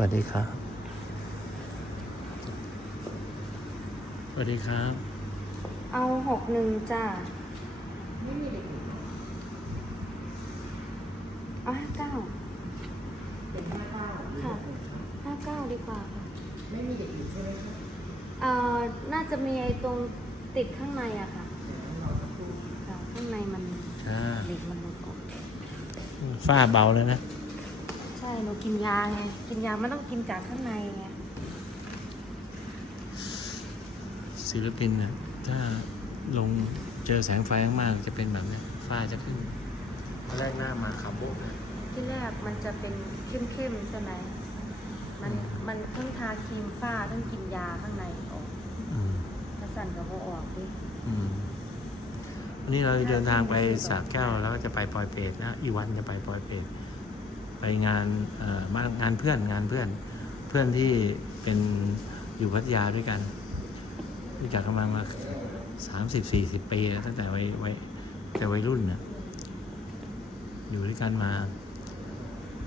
วัสดีครับ สวัสดีครับ เอาหกหนึ่งจ้าเอาห้าเก้าเป็นห้าเก้าค่ะห้าเก้าดีกว่าค่ะไม่มีเด็กอยู่ใช่ไหมคะเอ่อน่าจะมีไอ้ตรงติดข้างในอะค่ะเดี๋ยวรอสักครู่ค่ะข้างในมันอ่าเหล็กมันหลุดออก ฝ้าเบาเลยนะใช่ หนูกินยาไง กินยามันต้องกินจากข้างในไง ศิลปินเนี่ยถ้าลงเจอแสงไฟมากๆจะเป็นแบบนี้ฝ้าจะขึ้นตอนแรกหน้ามาขาวโบ๊ะเลยที่แรกมันจะเป็นเข้มๆใช่ไหมมันมันเพิ่งทาครีมฝ้าเพิ่งกินยาข้างในออกอืมกระสันกับโบออกดิอืมวันนี้เราเดินทางไปสระแก้วแล้วก็จะไปปอยเปรตนะ อีกวันจะไปปอยเปรต ไปงานเอ่อมางานเพื่อนงานเพื่อนเพื่อนที่เป็นอยู่พัทยาด้วยกันรู้จักกันมามาสามสิบสี่สิบปีแล้วตั้งแต่วัยวัยแต่วัยรุ่นนะอยู่ด้วยกันมา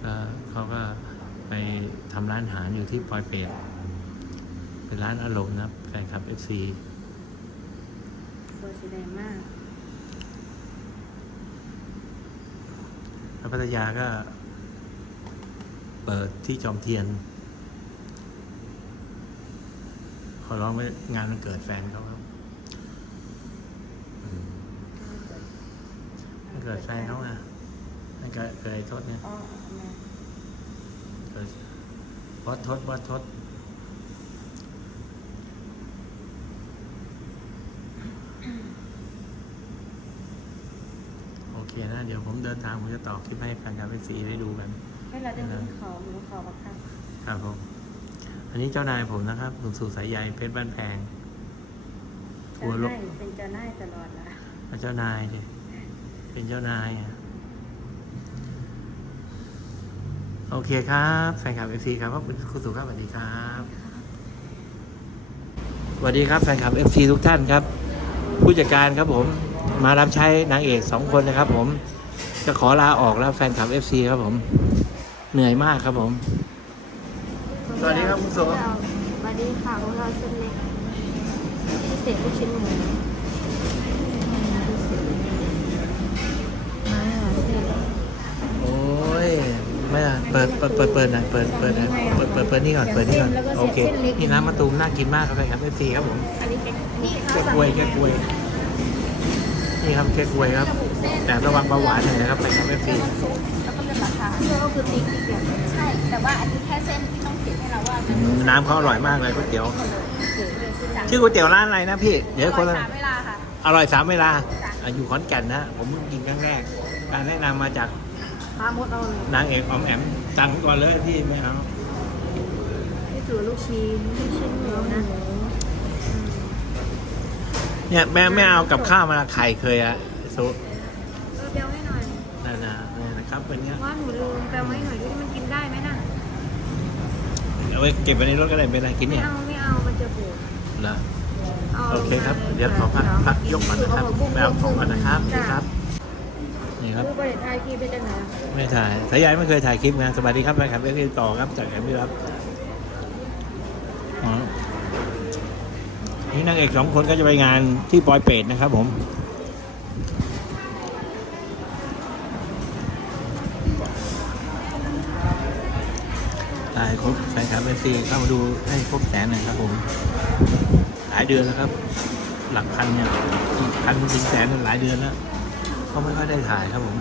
แล้วเขาก็ไปทำร้านอาหารอยู่ที่ปอยเปรตเป็นร้านอารมณ์นะแฟนคลับเอฟซีตัวสีแดงมากแล้วพัทยาก็ เปิดที่จอมเทียน ขอร้องไว้งานมันเกิดแฟนเขาครับมันเกิดแฟนเขาไงมันเกิดเกิดไอ้ทศเนี่ยอ๋อแม่เกิดวัดทศวัดทศโอเคนะ เดี๋ยวผมเดินทาง ผมจะต่อคลิปให้แฟนคลับเอซีได้ดูกัน ให้เราได้กินเขาหรือเขาบักคับครับผม อันนี้เจ้านายผมนะครับหนุ่มสู่สายใยเพชรบ้านแพงกลัวลบเจ้านายเป็นเจ้านายตลอดละเอาเจ้านายดิเป็นเจ้านายอะโอเคครับแฟนคลับเอฟซีครับว่าคุณสุครับสวัสดีครับสวัสดีครับแฟนคลับเอฟซีทุกท่านครับ ผู้จัดการครับผมมารับใช้นางเอกสองคนนะครับ ผมจะขอลาออกแล้วแฟนคลับเอฟซีครับผม เหนื่อยมากครับผม สวัสดีครับคุณโส สวัสดีค่ะพวกเราเส้นเล็กพิเศษลูกชิ้นหมูมาเส้นโอ้ยไม่อะเปิดเปิดเปิดเปิดหน่อยเปิดเปิดหน่อยเปิดเปิดเปิดนี่ก่อนเปิดนี่ก่อนโอเคนี่น้ำมะตูมน่ากินมากครับแฟนคลับเอฟซีครับผมอันนี้เป็นนี่แค่กล้วยแค่กล้วยนี่ครับแค่กล้วยครับ แต่ระวังเบาหวานหน่อยนะครับแฟนคลับเอฟซีแล้ วก็เลือกราคาก็คือติ๊กติ๊กอย่างใช่ แต่ว่าอันนี้แค่เส้นที่ต้องเขียนให้เราว่าเป็นน้ำเขาอร่อยมากเลยก๋วยเตี๋ยวเก๋เลยซื้อจากชื่อก๋วยเตี๋ยวร้านอะไรนะพี่ เดี๋ยวคนละสามเวลาค่ะ อร่อยสามเวลาอะอยู่ขอนแก่นนะ ผมเพิ่งกินครั้งแรก การแนะนำมาจากพามดเอาเลยนางเอกออมแอมสั่งก่อนเลยพี่ไม่เอานี่ถือลูกชิ้นลูกชิ้นหมูนะเนี่ยแม่ไม่เอากับข้าวมาไข่เคยอะสุ ครับเป็นเนี้ยว่าหนูลืมเบลให้หน่อยที่มันกินได้ไหมน่ะเอาไว้เก็บไว้ในรถก็ได้เป็นไรกินไม่เนี่ยเอาไม่เอามันจะบูดเหรอาโอเคครับเดี๋ยวขอพักพักยกก่อนนะครับไปเอาของก่อนนะครับนี่ครับ นี่ครับรูปบริษัทไทยกีไปจากไหนอะไม่ถ่ายสายใยไม่เคยถ่ายคลิปนะสวัสดีครับแฟนคลับเอฟซีต่อครับจากแอมบี้ครับอ๋อนี่นางเอกสองคนก็จะไปงานที่ปอยเปรตนะครับผม ถ่ายครบแฟนคลับเอฟซีเข้ามาดูให้ครบแสนหน่อยครับผม หลายเดือนแล้วครับ หลักพันเนี่ยพันถึงแสนหลายเดือนแล้วเขาไม่ค่อยได้ถ่ายครับผม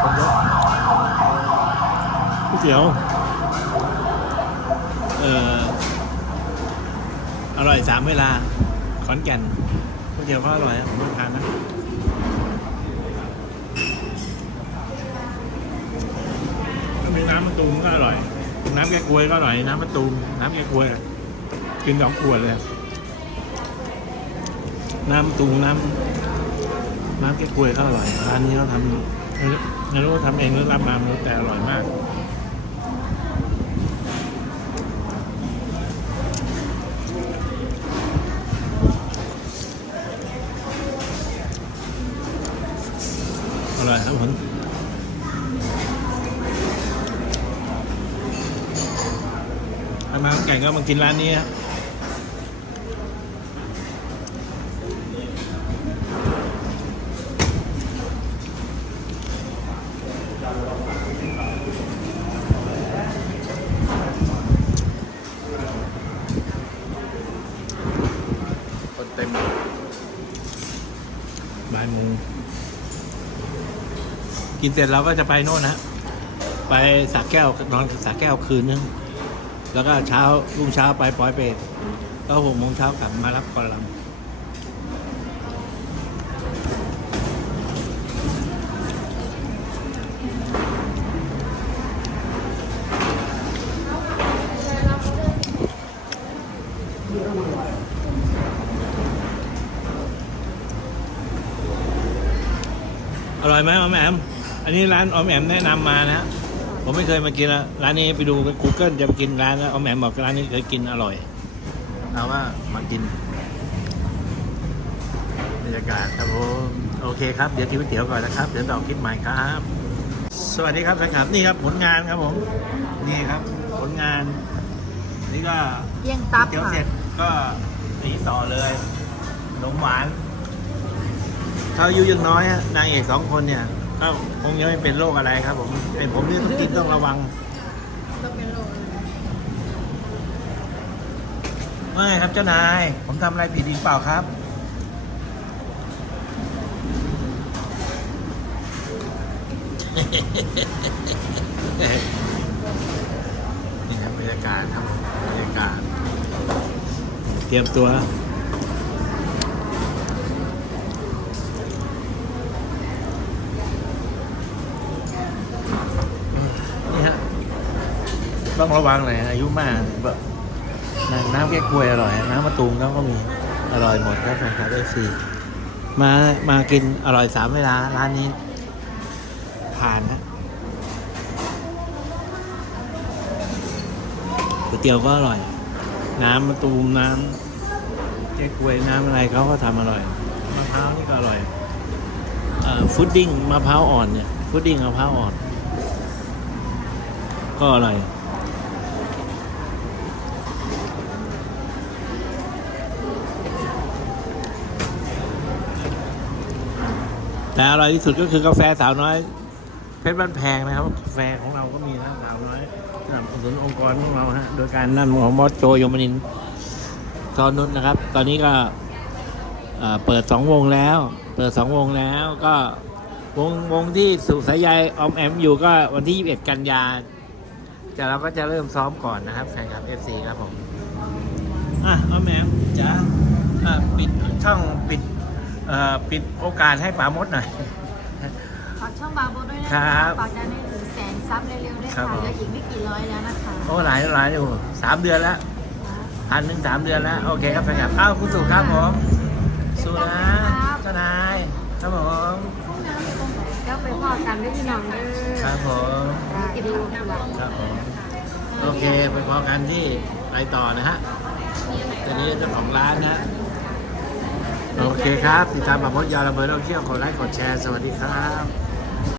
คนเยอะก๋วยเตี๋ยวเอ่อ ร่อยสามเวลา ขอนแก่นก๋วยเตี๋ยวก็อร่อยผมทานนะมีน้ำมะตูมก็อร่อย น้ำแกงกวยก็อร่อย น้ำมะตูม น้ำแกงกวยกินสองขวดเลย น้ำมะตูมน้ำน้ำแกงกวยก็อร่อย ร้านนี้เราทำไม่รู้ไม่รู้ว่าทำเองหรือรับมาแต่อร่อยมาก ก็มากินร้านนี้ครับคนเต็มบ่ายโมงกินเสร็จเราก็จะไปโน่นนะไปสระแก้ว นอนสระแก้วคืนนึง แล้วก็เช้ารุ่งเช้าไปปลอยเปรตก็หกโมงเช้ากลับมารับกอลัมอร่อยไหมออมแอม อันนี้ร้านออมแอมแนะนำมานะ ผมไม่เคยมากินละร้านนี้ไปดู Google จะไปกินร้านแล้วออมแอมบอกร้านนี้เคยกินอร่อยเอาว่ามากินบรรยากาศครับผมโอเคครับเดี๋ยวกินก๋วยเตี๋ยวก่อนนะครับ เดี๋ยวต่อคลิปใหม่ครับ สวัสดีครับแฟนคลับนี่ครับผลงานครับผม นี่ครับ ผลงาน นี่ก็เยี่ยงตับเตี๋ยวค่ะเสร็จก็ตีต่อเลยขนมหวานเขาอายุยังน้อยฮะนางเอกสองคนเนี่ย ก็คงยังไม่เป็นโรคอะไรครับผมไอ้ผมนี่ต้องกินต้องระวังต้องเป็นโรคไม่ครับเจ้านาย ผมทำอะไรผิดอีกเปล่าครับนี่ครับบรรยากาศครับบรรยากาศ เตรียมตัว ต้องระวังหน่อยอายุมากแบบน้ำแก้กล้วยอร่อย น้ำมะตูมเขาก็มีอร่อยหมดครับแฟนคลับเอฟซีมามากินอร่อยสามเวลาร้านนี้ผ่านฮะก๋วยเตี๋ยวก็อร่อย น้ำมะตูมน้ำแก้กล้วยน้ำอะไรเขาก็ทำอร่อยมะพร้าวนี่ก็อร่อยอฟุดดิ้งมะพร้าวอ่อนเนี่ยฟุดดิ้งมะพร้าวอ่อน ก็อร่อย แต่อร่อยที่สุดก็คือกาแฟสาวน้อย เพชรบ้านแพงนะครับกาแฟของเราก็มีนะสาวน้อยสนับสนุนองค์กรของเราฮะโดยการนำของมอสโจยมนินซอนนุชนะครับ ตอนนี้ก็เปิดสองวงแล้ว เปิดสองวงแล้วก็วงวงที่สุสายใยออมแอมอยู่ก็วันที่ 21 กันยาจะเราก็จะเริ่มซ้อมก่อนนะครับแฟนคลับ FC ครับผม อะออมแอมจ๋าปิดช่องปิด ปิดโอกาสให้ป๋ามดหน่อย ฝากช่องบาโบด้วยนะครับฝากดันให้ถึงแสนซับเร็วๆด้วยครัค่ะบผม เหลืออีกไม่กี่ร้อยแล้วนะคะโอ้หลายหลายอยู่สามเดือนแล้วพันถึงสามเดือนแล้ว โอเคครับแฟนคลับอ้าวคุณสุครับผมสุนะเจ้านายครับผมแล้วไปพ่อกันด้วยพี่น้องเด้อครับผมกินดูคุณละครับผมโอเคไปพอกันที่ไปต่อนะฮะตอนนี้เจ้าของร้านนะ โอเคครับ ติดตามแบบมดยาระเบิดเราเคียวกดไลค์กดแชร์ สวัสดีครับ